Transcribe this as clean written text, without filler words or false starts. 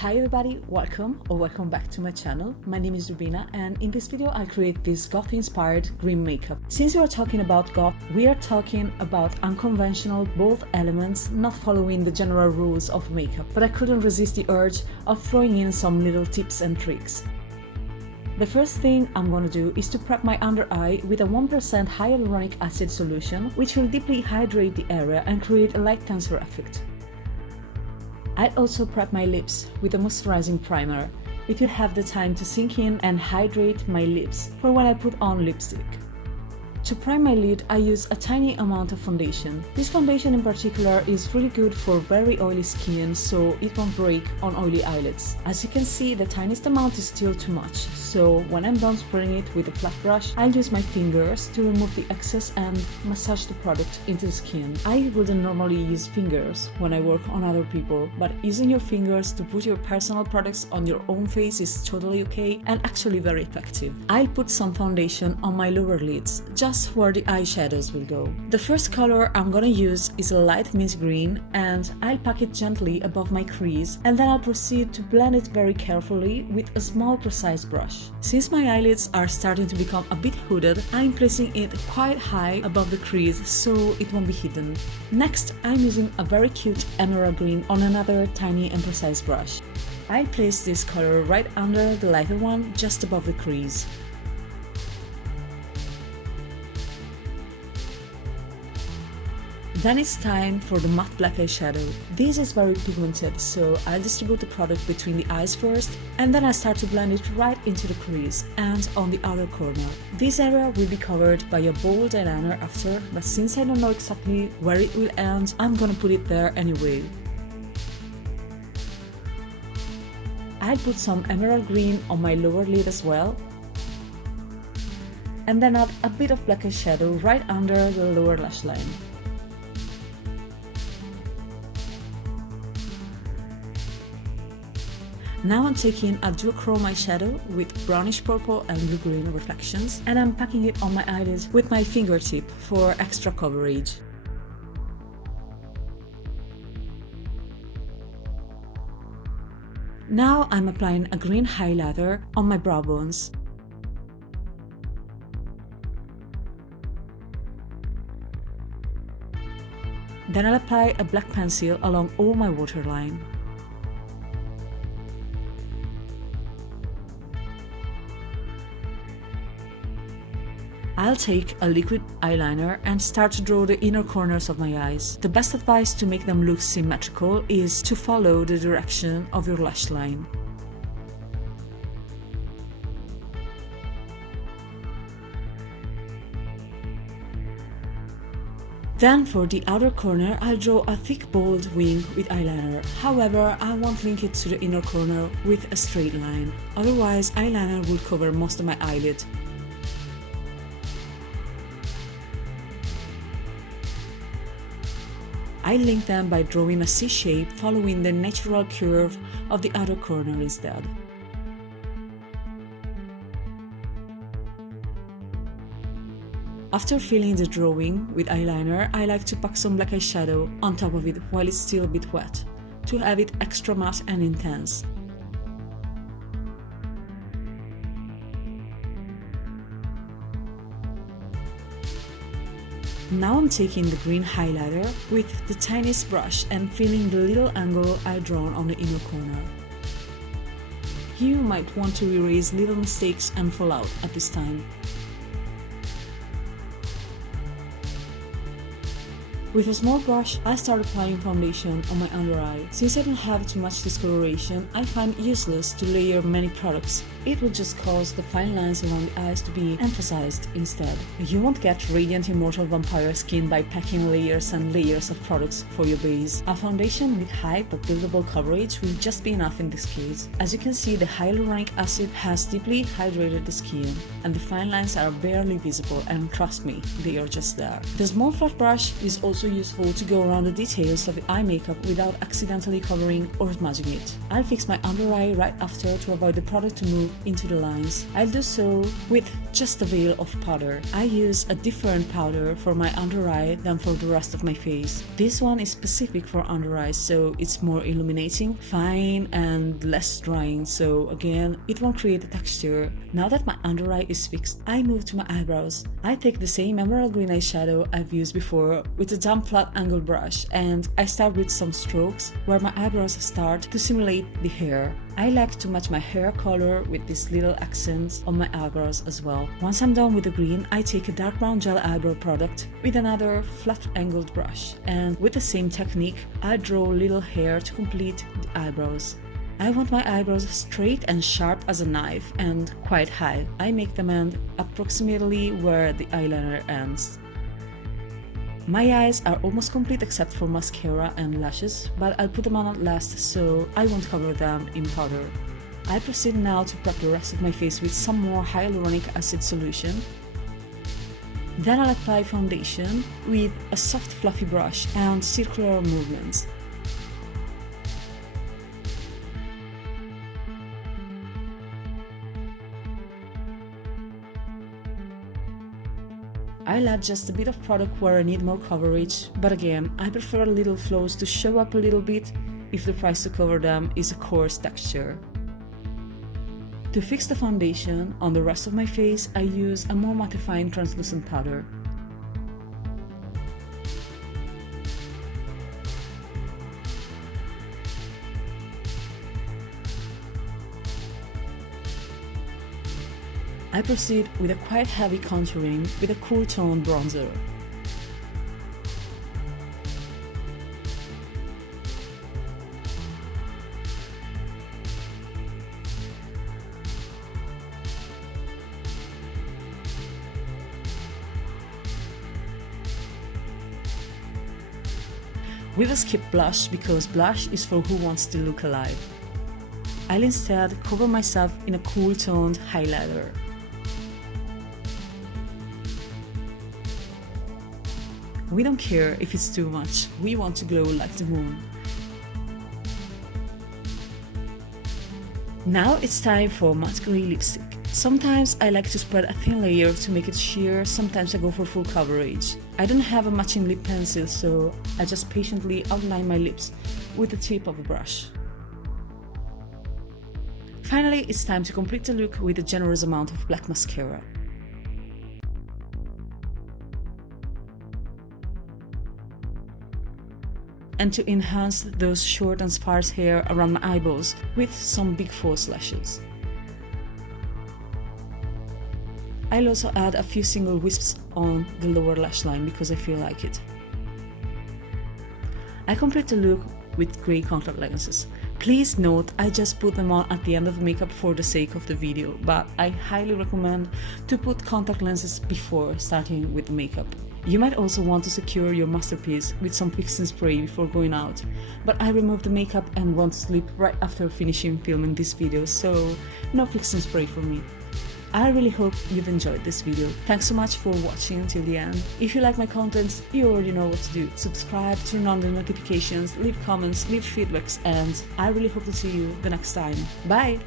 Hi everybody, welcome back to my channel. My name is Rubina and in this video I create this goth inspired green makeup. Since we are talking about goth, we are talking about unconventional, bold elements, not following the general rules of makeup, but I couldn't resist the urge of throwing in some little tips and tricks. The first thing I'm gonna do is to prep my under eye with a 1% hyaluronic acid solution, which will deeply hydrate the area and create a light tensor effect. I'll also prep my lips with a moisturizing primer. It will have the time to sink in and hydrate my lips for when I put on lipstick. To prime my lid, I use a tiny amount of foundation. This foundation in particular is really good for very oily skin, so it won't break on oily eyelids. As you can see, the tiniest amount is still too much, so when I'm done spreading it with a flat brush, I'll use my fingers to remove the excess and massage the product into the skin. I wouldn't normally use fingers when I work on other people, but using your fingers to put your personal products on your own face is totally okay and actually very effective. I'll put some foundation on my lower lids, just where the eyeshadows will go. The first color I'm gonna use is a light mint green, and I'll pack it gently above my crease, and then I'll proceed to blend it very carefully with a small precise brush. Since my eyelids are starting to become a bit hooded, I'm placing it quite high above the crease so it won't be hidden. Next, I'm using a very cute emerald green on another tiny and precise brush. I'll place this color right under the lighter one, just above the crease. Then it's time for the matte black eyeshadow. This is very pigmented, so I'll distribute the product between the eyes first, and then I start to blend it right into the crease and on the outer corner. This area will be covered by a bold eyeliner after, but since I don't know exactly where it will end, I'm gonna put it there anyway. I'll put some emerald green on my lower lid as well, and then add a bit of black eyeshadow right under the lower lash line. Now I'm taking a duochrome eyeshadow with brownish purple and blue-green reflections, and I'm packing it on my eyelids with my fingertip for extra coverage. Now I'm applying a green highlighter on my brow bones. Then I'll apply a black pencil along all my waterline. I'll take a liquid eyeliner and start to draw the inner corners of my eyes. The best advice to make them look symmetrical is to follow the direction of your lash line. Then for the outer corner, I'll draw a thick bold wing with eyeliner. However, I won't link it to the inner corner with a straight line. Otherwise, eyeliner will cover most of my eyelid. I link them by drawing a C shape following the natural curve of the outer corner instead. After filling the drawing with eyeliner, I like to pack some black eyeshadow on top of it while it's still a bit wet, to have it extra matte and intense. Now I'm taking the green highlighter with the tiniest brush and filling the little angle I drawn on the inner corner. You might want to erase little mistakes and fallout at this time. With a small brush, I start applying foundation on my under eye. Since I don't have too much discoloration, I find it useless to layer many products. It will just cause the fine lines around the eyes to be emphasized instead. You won't get radiant immortal vampire skin by packing layers and layers of products for your base. A foundation with high but buildable coverage will just be enough in this case. As you can see, the hyaluronic acid has deeply hydrated the skin, and the fine lines are barely visible, and trust me, they are just there. The small flat brush is also also useful to go around the details of the eye makeup without accidentally covering or smudging it. I'll fix my under eye right after to avoid the product to move into the lines. I'll do so with just a veil of powder. I use a different powder for my under eye than for the rest of my face. This one is specific for under eyes, so it's more illuminating, fine and less drying, so again, it won't create a texture. Now that my under eye is fixed, I move to my eyebrows. I take the same emerald green eyeshadow I've used before with a damp flat angled brush, and I start with some strokes where my eyebrows start to simulate the hair. I like to match my hair color with these little accents on my eyebrows as well. Once I'm done with the green, I take a dark brown gel eyebrow product with another flat angled brush, and with the same technique, I draw little hair to complete the eyebrows. I want my eyebrows straight and sharp as a knife and quite high. I make them end approximately where the eyeliner ends. My eyes are almost complete except for mascara and lashes, but I'll put them on at last so I won't cover them in powder. I proceed now to prep the rest of my face with some more hyaluronic acid solution. Then I'll apply foundation with a soft fluffy brush and circular movements. I'll add just a bit of product where I need more coverage, but again, I prefer little flows to show up a little bit if the price to cover them is a coarse texture. To fix the foundation on the rest of my face, I use a more mattifying translucent powder. I proceed with a quite heavy contouring with a cool tone bronzer. We will skip blush because blush is for who wants to look alive. I'll instead cover myself in a cool toned highlighter. We don't care if it's too much, we want to glow like the moon. Now it's time for matte grey lipstick. Sometimes I like to spread a thin layer to make it sheer, sometimes I go for full coverage. I don't have a matching lip pencil, so I just patiently outline my lips with the tip of a brush. Finally, it's time to complete the look with a generous amount of black mascara. And to enhance those short and sparse hair around my eyeballs with some big false lashes. I'll also add a few single wisps on the lower lash line because I feel like it. I complete the look with grey contact lenses. Please note I just put them on at the end of the makeup for the sake of the video, but I highly recommend to put contact lenses before starting with the makeup. You might also want to secure your masterpiece with some fixing spray before going out, but I removed the makeup and want to sleep right after finishing filming this video, so no fixing spray for me. I really hope you've enjoyed this video. Thanks so much for watching until the end. If you like my content, you already know what to do. Subscribe, turn on the notifications, leave comments, leave feedbacks, and I really hope to see you the next time. Bye!